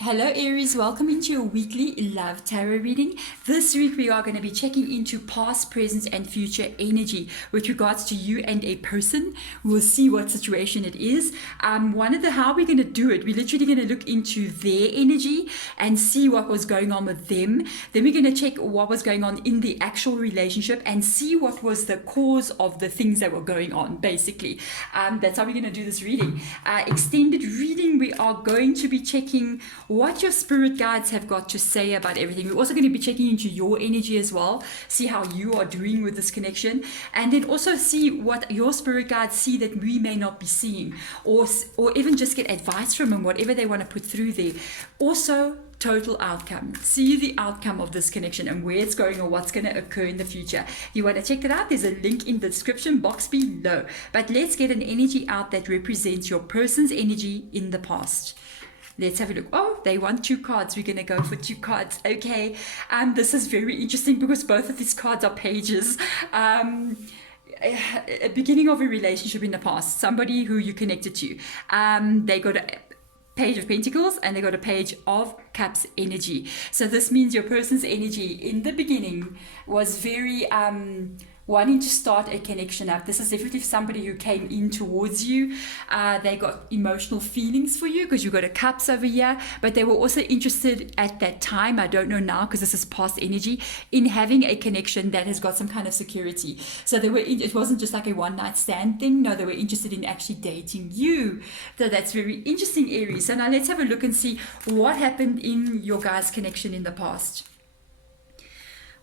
Hello Aries, welcome into your weekly love tarot reading. This week we are going to be checking into past, present and future energy with regards to you and a person. We'll see what situation it is. How we're going to do it, we're literally going to look into their energy and see what was going on with them. Then we're going to check what was going on in the actual relationship and see what was the cause of the things that were going on, basically. That's how we're going to do this reading. Extended reading, we are going to be checking what your spirit guides have got to say about everything. We're also going to be checking into your energy as well, see how you are doing with this connection, and then also see what your spirit guides see that we may not be seeing, or even just get advice from them, whatever they want to put through there. Also, total outcome. See the outcome of this connection and where it's going or what's going to occur in the future. You want to check it out? There's a link in the description box below. But let's get an energy out that represents your person's energy in the past. Let's have a look. Oh, they want 2 cards. We're going to go for 2 cards. Okay. This is very interesting because both of these cards are pages. A beginning of a relationship in the past. Somebody who you connected to. They got a Page of Pentacles and they got a Page of Cups energy. So this means your person's energy in the beginning was very wanting to start a connection up. This is definitely somebody who came in towards you. They got emotional feelings for you because you got a Cups over here, but they were also interested at that time, I don't know now because this is past energy, in having a connection that has got some kind of security. So it wasn't just like a one night stand thing. No, they were interested in actually dating you. So that's very interesting, Aries. So now let's have a look and see what happened in your guys' connection in the past.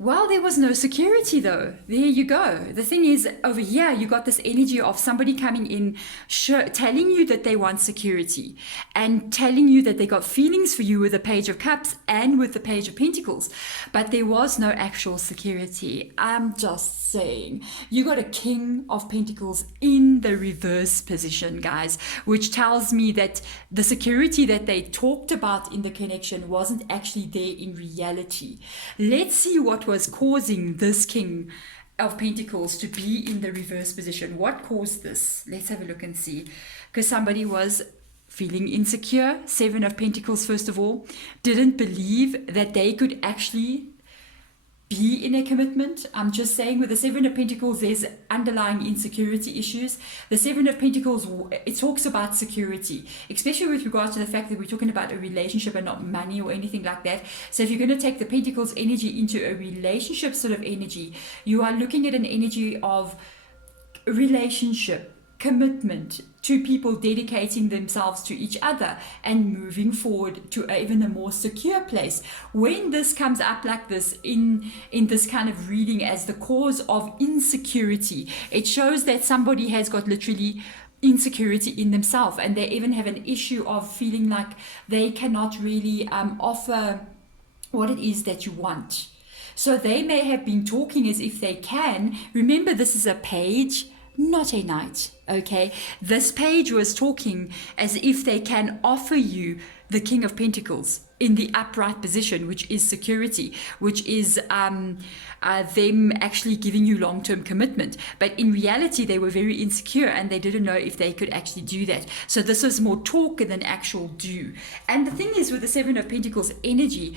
Well, there was no security though. There you go. The thing is, over here, you got this energy of somebody coming in, telling you that they want security and telling you that they got feelings for you with the Page of Cups and with the Page of Pentacles. But there was no actual security. I'm just saying. You got a King of Pentacles in the reverse position, guys, which tells me that the security that they talked about in the connection wasn't actually there in reality. Let's see what was causing this King of Pentacles to be in the reverse position. What caused this? Let's have a look and see. Because somebody was feeling insecure. 7 of Pentacles, first of all, didn't believe that they could actually be in a commitment. I'm just saying with the 7 of Pentacles, there's underlying insecurity issues. The 7 of Pentacles, it talks about security, especially with regards to the fact that we're talking about a relationship and not money or anything like that. So if you're going to take the Pentacles energy into a relationship sort of energy, you are looking at an energy of relationship, commitment, 2 people dedicating themselves to each other and moving forward to even a more secure place. When this comes up like this in this kind of reading as the cause of insecurity, it shows that somebody has got literally insecurity in themselves, and they even have an issue of feeling like they cannot really offer what it is that you want. So they may have been talking as if they can. Remember, this is a page, not a knight, okay? This page was talking as if they can offer you the King of Pentacles in the upright position, which is security, which is them actually giving you long-term commitment. But in reality, they were very insecure and they didn't know if they could actually do that. So this was more talk than actual do. And the thing is, with the 7 of Pentacles energy,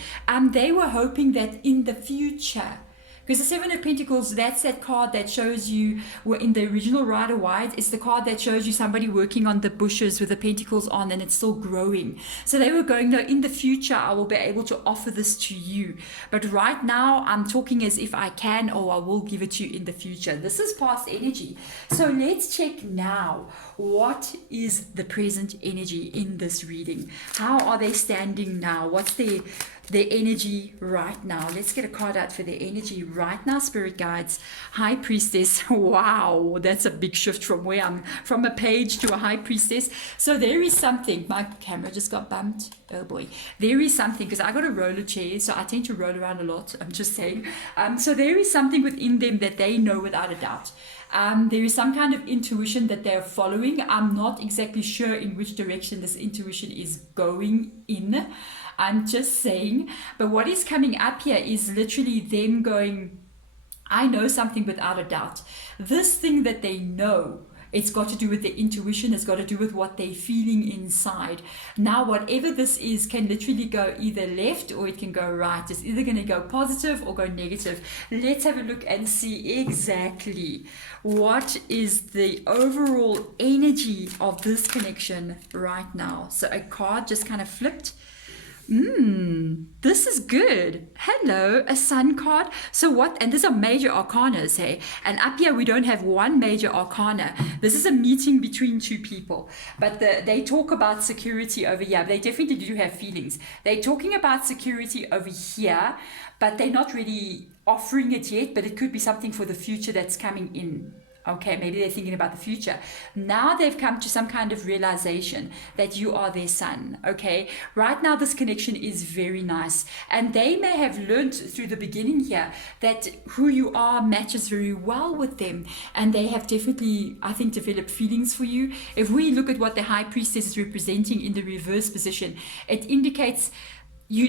they were hoping that in the future, because the 7 of Pentacles, that's that card that shows you, well, in the original Rider-Waite, it's the card that shows you somebody working on the bushes with the pentacles on and it's still growing. So they were going, no, in the future, I will be able to offer this to you. But right now, I'm talking as if I can, or I will give it to you in the future. This is past energy. So let's check now. What is the present energy in this reading? How are they standing now? What's their energy right now? Let's get a card out for their energy right now, spirit guides. High Priestess. Wow, that's a big shift from where I'm from, a page to a High Priestess. So there is something. My camera just got bumped. Oh boy. There is something, because I got a roller chair, so I tend to roll around a lot. I'm just saying. So there is something within them that they know without a doubt. There is some kind of intuition that they're following. I'm not exactly sure in which direction this intuition is going in. I'm just saying. But what is coming up here is literally them going, I know something without a doubt. This thing that they know It's got to do with their intuition. It's got to do with what they're feeling inside. Now, whatever this is can literally go either left or it can go right. It's either going to go positive or go negative. Let's have a look and see exactly what is the overall energy of this connection right now. So a card just kind of flipped. This is good. Hello, a sun card. So what, and these are major arcanas, hey? And up here we don't have one major arcana. This is a meeting between two people. But they talk about security over here. They definitely do have feelings. They're talking about security over here, but they're not really offering it yet, but it could be something for the future that's coming in. Okay, maybe they're thinking about the future. Now they've come to some kind of realization that you are their sun. Okay, right now this connection is very nice. And they may have learned through the beginning here that who you are matches very well with them. And they have definitely, I think, developed feelings for you. If we look at what the High Priestess is representing in the reverse position, it indicates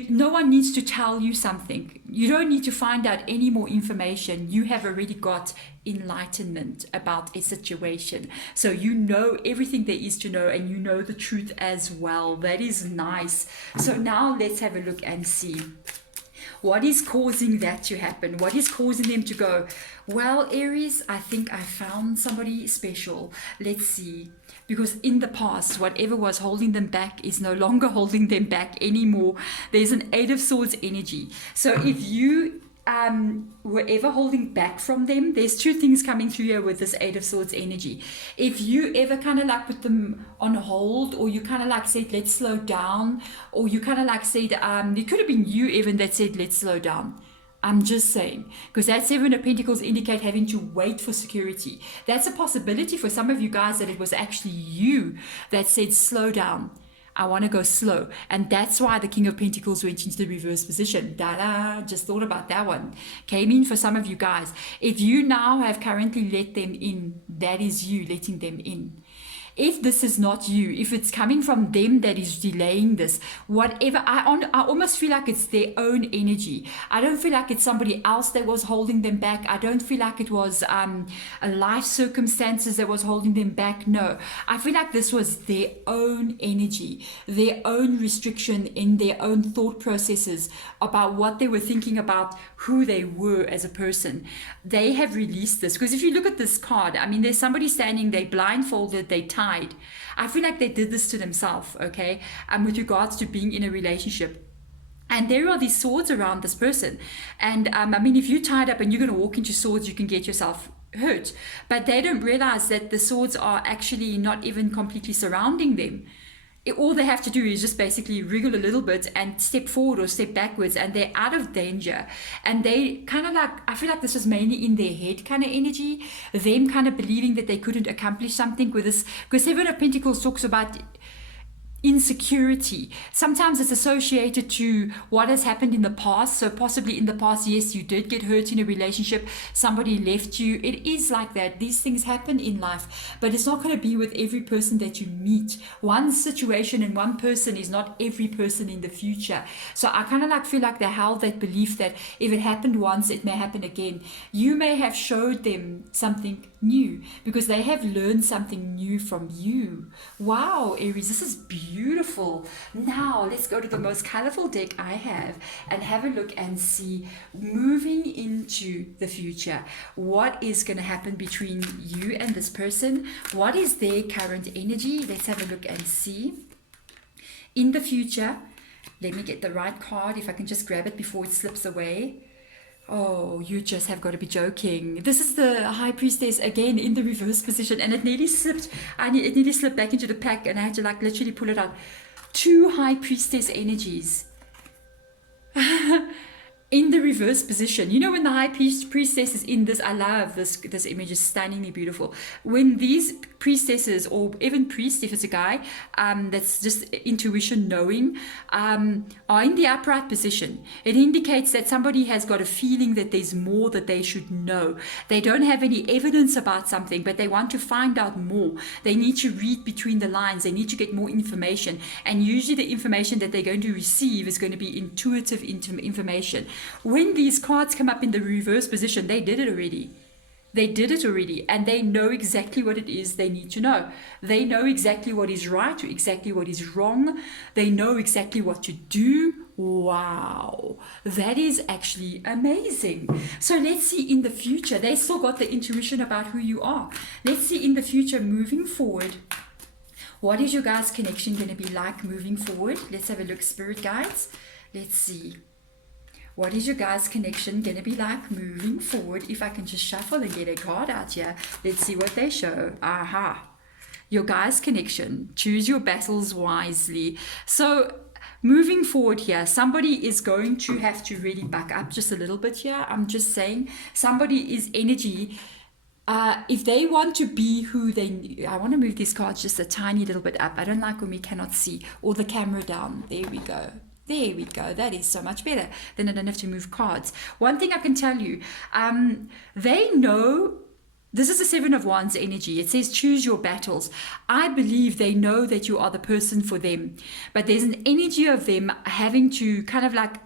no one needs to tell you something. You don't need to find out any more information. You have already got enlightenment about a situation. So you know everything there is to know, and you know the truth as well. That is nice. So now let's have a look and see. What is causing that to happen? What is causing them to go, well, Aries, I think I found somebody special. Let's see. Because in the past, whatever was holding them back is no longer holding them back anymore. There's an Eight of Swords energy. So if you were ever holding back from them, there's two things coming through here with this Eight of Swords energy. If you ever kind of like put them on hold, or you kind of like said, let's slow down, or you kind of like said, it could have been you even that said, let's slow down. I'm just saying, because that Seven of Pentacles indicate having to wait for security. That's a possibility for some of you guys that it was actually you that said, slow down. I want to go slow. And that's why the King of Pentacles went into the reverse position. Just thought about that one. Came in for some of you guys. If you now have currently let them in, that is you letting them in. If this is not you, if it's coming from them that is delaying this, whatever, I almost feel like it's their own energy. I don't feel like it's somebody else that was holding them back. I don't feel like it was a life circumstances that was holding them back. No, I feel like this was their own energy, their own restriction in their own thought processes about what they were thinking about who they were as a person. They have released this, because if you look at this card, I mean, there's somebody standing, they blindfolded, they tied. I feel like they did this to themselves, okay, with regards to being in a relationship. And there are these swords around this person. And I mean, if you're tied up and you're going to walk into swords, you can get yourself hurt. But they don't realize that the swords are actually not even completely surrounding them. All they have to do is just basically wriggle a little bit and step forward or step backwards, and they're out of danger. And they kind of like, I feel like this was mainly in their head kind of energy, them kind of believing that they couldn't accomplish something with this, because Seven of Pentacles talks about insecurity. Sometimes it's associated to what has happened in the past. So possibly in the past, yes, you did get hurt in a relationship, somebody left you. It is like that. These things happen in life, but it's not going to be with every person that you meet. One situation and one person is not every person in the future. So I kind of like feel like they held that belief that if it happened once, it may happen again. You may have showed them something new because they have learned something new from you. Wow, Aries, this is beautiful. Now let's go to the most colorful deck I have and have a look and see, moving into the future, what is going to happen between you and this person. What is their current energy? Let's have a look and see. In the future, let me get the right card, if I can just grab it before it slips away. Oh, you just have got to be joking. This is the High Priestess again in the reverse position, and it nearly slipped. It nearly slipped back into the pack, and I had to like literally pull it out. Two High Priestess energies in the reverse position. You know, when the High Priestess is in this, I love this. This image is stunningly beautiful. When these priestesses, or even priest if it's a guy, that's just intuition knowing, are in the upright position, it indicates that somebody has got a feeling that there's more that they should know. They don't have any evidence about something, but they want to find out more. They need to read between the lines. They need to get more information, and usually the information that they're going to receive is going to be intuitive information. When these cards come up in the reverse position, they did it already. They did it already, and they know exactly what it is they need to know. They know exactly what is right or exactly what is wrong. They know exactly what to do. Wow, that is actually amazing. So let's see in the future. They still got the intuition about who you are. Let's see in the future, moving forward. What is your guys' connection going to be like moving forward? Let's have a look, spirit guides. Let's see. What is your guys' connection going to be like moving forward? If I can just shuffle and get a card out here. Let's see what they show. Aha. Your guys' connection. Choose your battles wisely. So moving forward here, somebody is going to have to really back up just a little bit here. I'm just saying somebody is energy. If they want to be who they... I want to move these cards just a tiny little bit up. I don't like when we cannot see. Or the camera down. There we go. There we go. That is so much better. Then I don't have to move cards. One thing I can tell you, they know, this is the Seven of Wands energy. It says choose your battles. I believe they know that you are the person for them. But there's an energy of them having to kind of like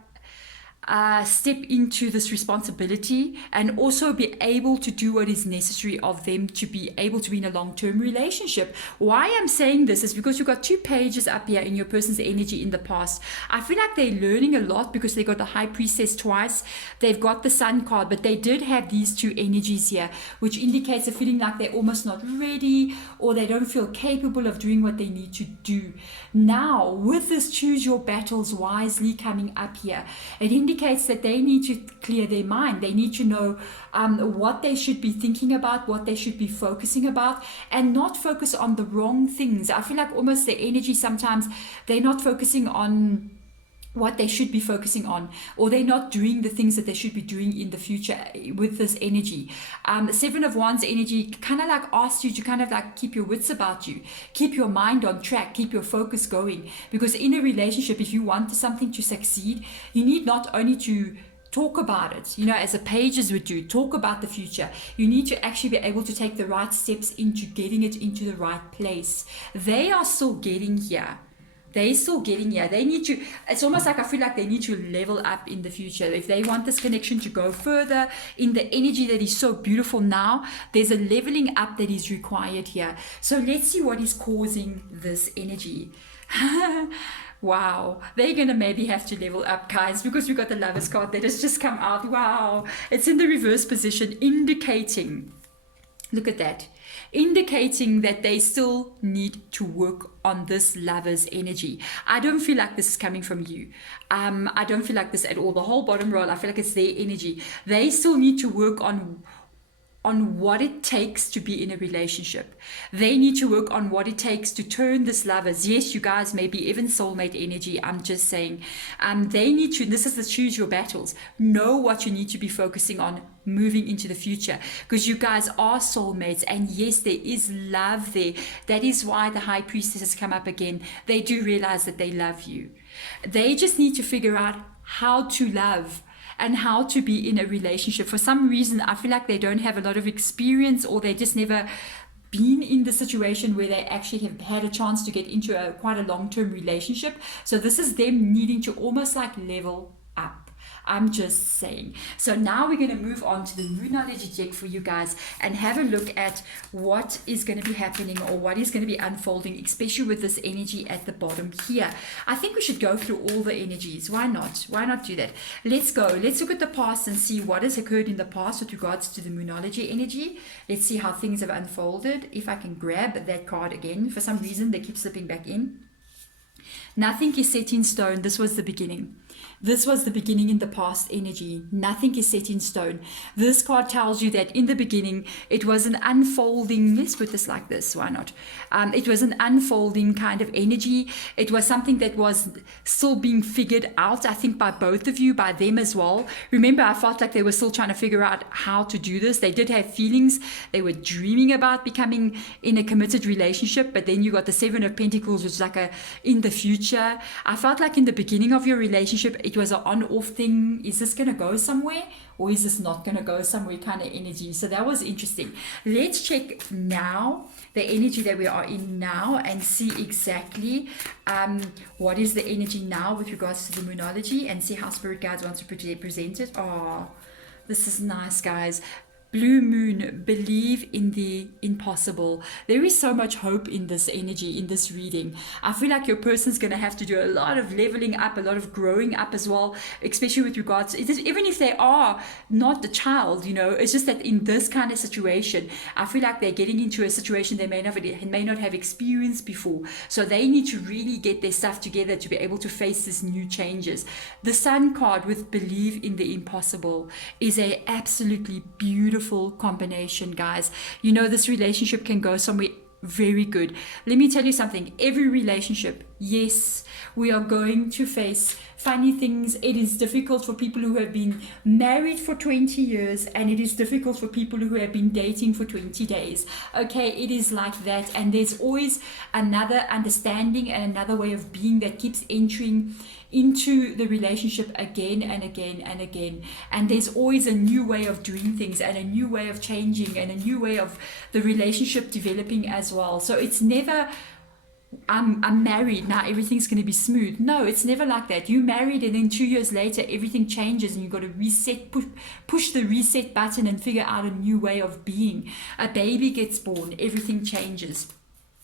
step into this responsibility and also be able to do what is necessary of them to be able to be in a long-term relationship. Why I'm saying this is because you've got 2 pages up here in your person's energy in the past. I feel like they're learning a lot because they got the High Priestess twice. They've got the Sun card, but they did have these 2 energies here, which indicates a feeling like they're almost not ready or they don't feel capable of doing what they need to do. Now, with this choose your battles wisely coming up here, it indicates that they need to clear their mind. They need to know what they should be thinking about, what they should be focusing about, and not focus on the wrong things. I feel like almost their energy sometimes, they're not focusing on what they should be focusing on, or they're not doing the things that they should be doing in the future with this energy. Seven of Wands energy kind of like asks you to kind of like keep your wits about you, keep your mind on track, keep your focus going, because in a relationship, if you want something to succeed, you need not only to talk about it, as the pages would do, talk about the future. You need to actually be able to take the right steps into getting it into the right place. They are still getting here. They're still getting here. They need to, it's almost like I feel like they need to level up in the future. If they want this connection to go further in the energy that is so beautiful now, there's a leveling up that is required here. So let's see what is causing this energy. Wow, they're going to maybe have to level up, guys, because we got the Lovers card that has just come out. Wow, it's in the reverse position, indicating, look at that, indicating that they still need to work on this Lover's energy. I don't feel like this is coming from you. I don't feel like this at all. The whole bottom row, I feel like it's their energy. They still need to work on what it takes to be in a relationship. They need to work on what it takes to turn this Lovers. Yes, you guys may be even soulmate energy. I'm just saying. They need to, this is the choose your battles. Know what you need to be focusing on moving into the future, because you guys are soulmates, and yes, there is love there. That is why the High Priestess has come up again. They do realize that they love you. They just need to figure out how to love and how to be in a relationship. For some reason, I feel like they don't have a lot of experience, or they just never been in the situation where they actually have had a chance to get into quite a long-term relationship. So this is them needing to almost like level up. I'm just saying. So now we're going to move on to the Moonology deck for you guys and have a look at what is going to be happening, or what is going to be unfolding, especially with this energy at the bottom here. I think we should go through all the energies. Why not? Why not do that? Let's go. Let's look at the past and see what has occurred in the past with regards to the Moonology energy. Let's see how things have unfolded. If I can grab that card again. For some reason, they keep slipping back in. Nothing is set in stone. This was the beginning. This was the beginning in the past energy. Nothing is set in stone. This card tells you that in the beginning, it was an unfolding, let's put this like this, why not? It was an unfolding kind of energy. It was something that was still being figured out, I think, by both of you, by them as well. Remember, I felt like they were still trying to figure out how to do this. They did have feelings. They were dreaming about becoming in a committed relationship, but then you got the Seven of Pentacles, which is like a in the future. I felt like in the beginning of your relationship, it was an on-off thing. Is this going to go somewhere, or is this not going to go somewhere kind of energy? So that was interesting. Let's check now the energy that we are in now and see exactly what is the energy now with regards to the Moonology, and see how Spirit Guides wants to present it. Oh, this is nice, guys. Blue moon, believe in the impossible. There is so much hope in this energy, in this reading. I feel like your person's going to have to do a lot of leveling up, a lot of growing up as well, especially with regards to, even if they are not the child, it's just that in this kind of situation, I feel like they're getting into a situation they may not have experienced before. So they need to really get their stuff together to be able to face these new changes. The Sun card with believe in the impossible is a absolutely beautiful combination, guys. This relationship can go somewhere very good. Let me tell you something. Every relationship, yes, we are going to face funny things. It is difficult for people who have been married for 20 years, and it is difficult for people who have been dating for 20 days. Okay, it is like that, and there's always another understanding and another way of being that keeps entering into the relationship again and again and again. And there's always a new way of doing things, and a new way of changing, and a new way of the relationship developing as well. So it's never I'm married now, everything's going to be smooth. No, it's never like that. You married, and then 2 years later everything changes, and you've got to reset, push the reset button and figure out a new way of being. A baby gets born, everything changes.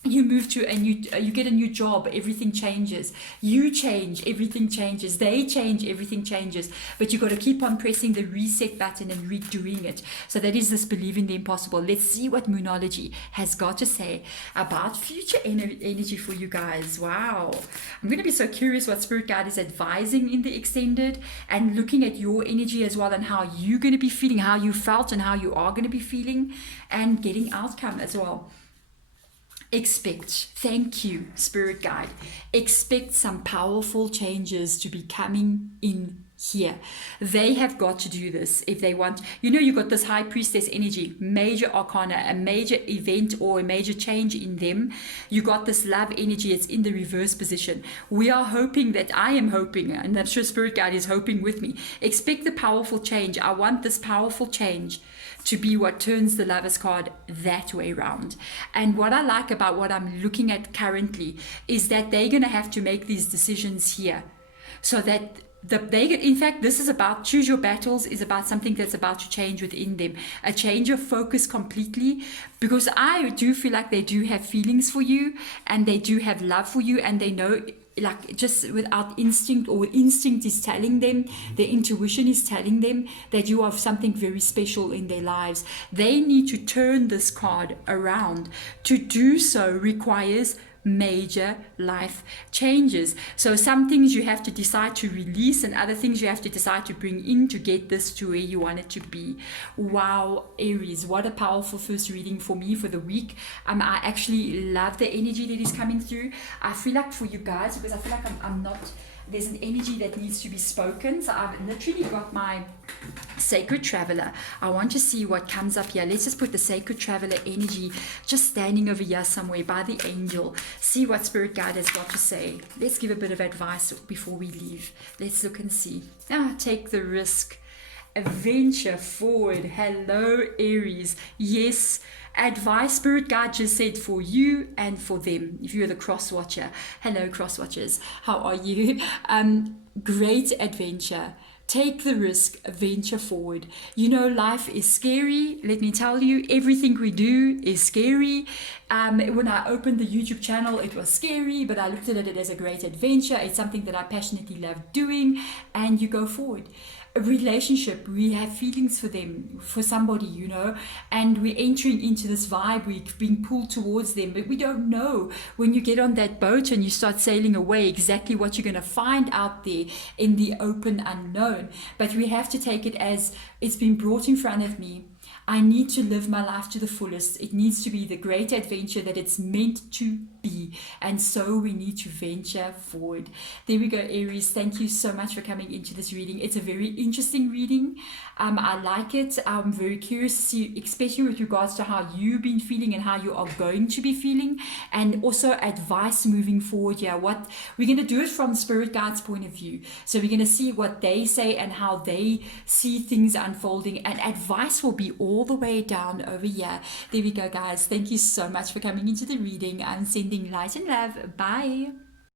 You move to you get a new job, everything changes. You change, everything changes. They change, everything changes. But you've got to keep on pressing the reset button and redoing it. So that is this believe in the impossible. Let's see what Moonology has got to say about future energy for you guys. Wow. I'm going to be so curious what Spirit Guide is advising in the extended, and looking at your energy as well, and how you're going to be feeling, how you felt and how you are going to be feeling, and getting outcome as well. Thank you, Spirit Guide. Expect some powerful changes to be coming in here. They have got to do this if they want. You got this High Priestess energy, major arcana, a major event or a major change in them. You got this love energy, it's in the reverse position. We are hoping I am hoping, and I'm sure Spirit Guide is hoping with me. Expect the powerful change. I want this powerful change to be what turns the Lovers card that way around. And what I like about what I'm looking at currently is that they're going to have to make these decisions here, so that in fact, this is about choose your battles, is about something that's about to change within them, a change of focus completely, because I do feel like they do have feelings for you, and they do have love for you, and they know, like, just without instinct, or instinct is telling them, their intuition is telling them that you are something very special in their lives. They need to turn this card around. To do so requires major life changes. So some things you have to decide to release, and other things you have to decide to bring in to get this to where you want it to be. Wow, Aries, what a powerful first reading for me for the week. I actually love the energy that is coming through. I feel like for you guys, because I feel like I'm not, there's an energy that needs to be spoken. So I've literally got my Sacred Traveler. I want to see what comes up here. Let's just put the Sacred Traveler energy just standing over here somewhere by the angel. See what Spirit Guide has got to say. Let's give a bit of advice before we leave. Let's look and see. Take the risk. Venture forward. Hello, Aries. Yes, advice Spirit Guide just said for you and for them. If you're the cross watcher. Hello, cross watchers. How are you? Great adventure. Take the risk, venture forward. Life is scary. Let me tell you, everything we do is scary. When I opened the YouTube channel, it was scary, but I looked at it as a great adventure. It's something that I passionately love doing, and you go forward. A relationship, we have feelings for them, for somebody, and we're entering into this vibe, we're being pulled towards them, but we don't know when you get on that boat and you start sailing away exactly what you're going to find out there in the open unknown. But we have to take it as it's been brought in front of me. I need to live my life to the fullest. It needs to be the great adventure that it's meant to be. And so we need to venture forward. There we go, Aries. Thank you so much for coming into this reading. It's a very interesting reading. I like it. I'm very curious to see, especially with regards to how you've been feeling and how you are going to be feeling. And also advice moving forward. Yeah, what we're going to do it from Spirit Guide's point of view. So we're going to see what they say and how they see things unfolding. And advice will be all the way down over here. There we go, guys. Thank you so much for coming into the reading. I'm sending light and love. Bye.